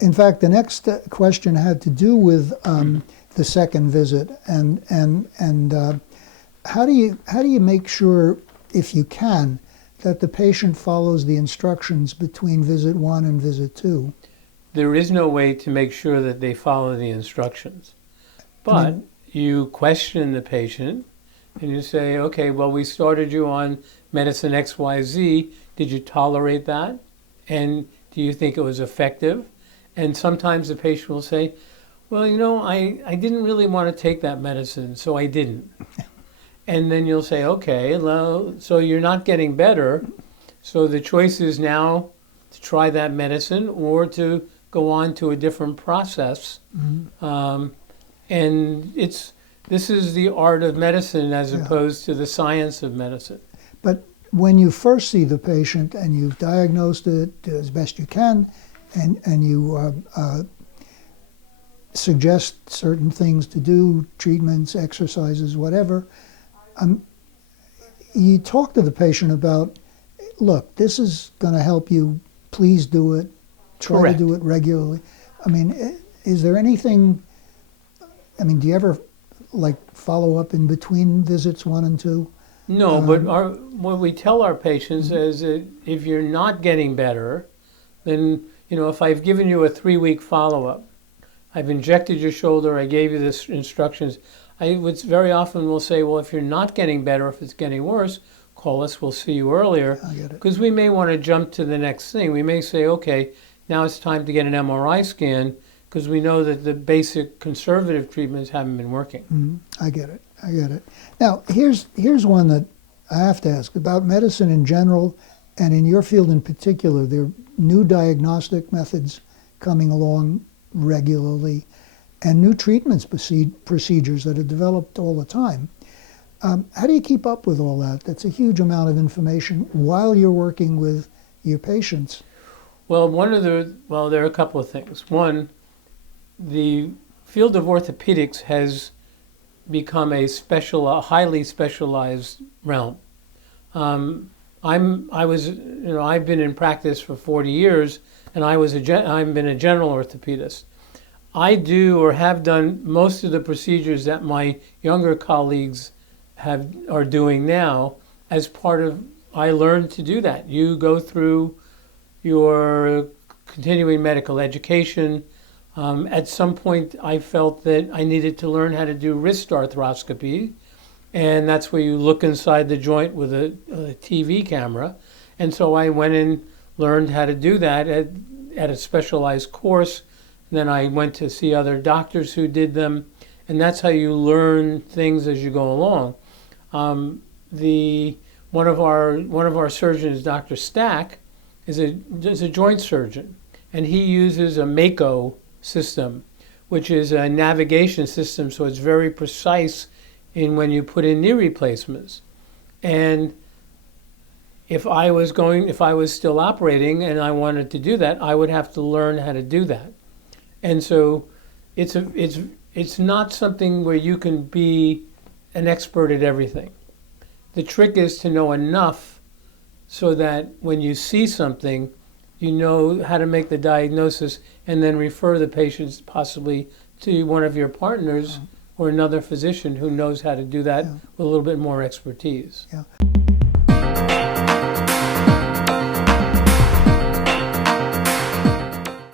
In fact, the next question had to do with the second visit, and how do you make sure, if you can, that the patient follows the instructions between visit 1 and visit 2? There is no way to make sure that they follow the instructions, but you question the patient and you say, okay, well, we started you on medicine XYZ. Did you tolerate that? And do you think it was effective? And sometimes the patient will say, well, I didn't really want to take that medicine, so I didn't. And then you'll say, okay, well, so you're not getting better. So the choice is now to try that medicine or to go on to a different process. And this is the art of medicine as opposed to the science of medicine. But when you first see the patient and you've diagnosed it as best you can, and you suggest certain things to do, treatments, exercises, whatever, you talk to the patient about, look, this is going to help you, please do it, try Correct. to do it regularly. I mean, is there anything, do you ever follow up in between visits 1 and 2? No, but what we tell our patients is that if you're not getting better, then, if I've given you a 3-week follow-up, I've injected your shoulder, I gave you the instructions, I would very often will say, well, if you're not getting better, if it's getting worse, call us, we'll see you earlier. I get it. Because we may want to jump to the next thing. We may say, okay, now it's time to get an MRI scan because we know that the basic conservative treatments haven't been working. I get it. Now, here's one that I have to ask about medicine in general, and in your field in particular. There are new diagnostic methods coming along regularly, and new treatments procedures that are developed all the time. How do you keep up with all that? That's a huge amount of information while you're working with your patients. Well, there are a couple of things. One, the field of orthopedics has become a highly specialized realm. I've been in practice for 40 years, and I've been a general orthopedist. I do or have done most of the procedures that my younger colleagues are doing now as part of, I learned to do that. You go through your continuing medical education. At some point, I felt that I needed to learn how to do wrist arthroscopy, and that's where you look inside the joint with a TV camera. And so I went and learned how to do that at a specialized course. Then I went to see other doctors who did them, and that's how you learn things as you go along. One of our surgeons, Dr. Stack, is a joint surgeon, and he uses a Mako system, which is a navigation system, so it's very precise in when you put in knee replacements. And if I was still operating and I wanted to do that, I would have to learn how to do that. And so it's not something where you can be an expert at everything. The trick is to know enough so that when you see something, you know how to make the diagnosis and then refer the patients possibly to one of your partners or another physician who knows how to do that with a little bit more expertise. Yeah.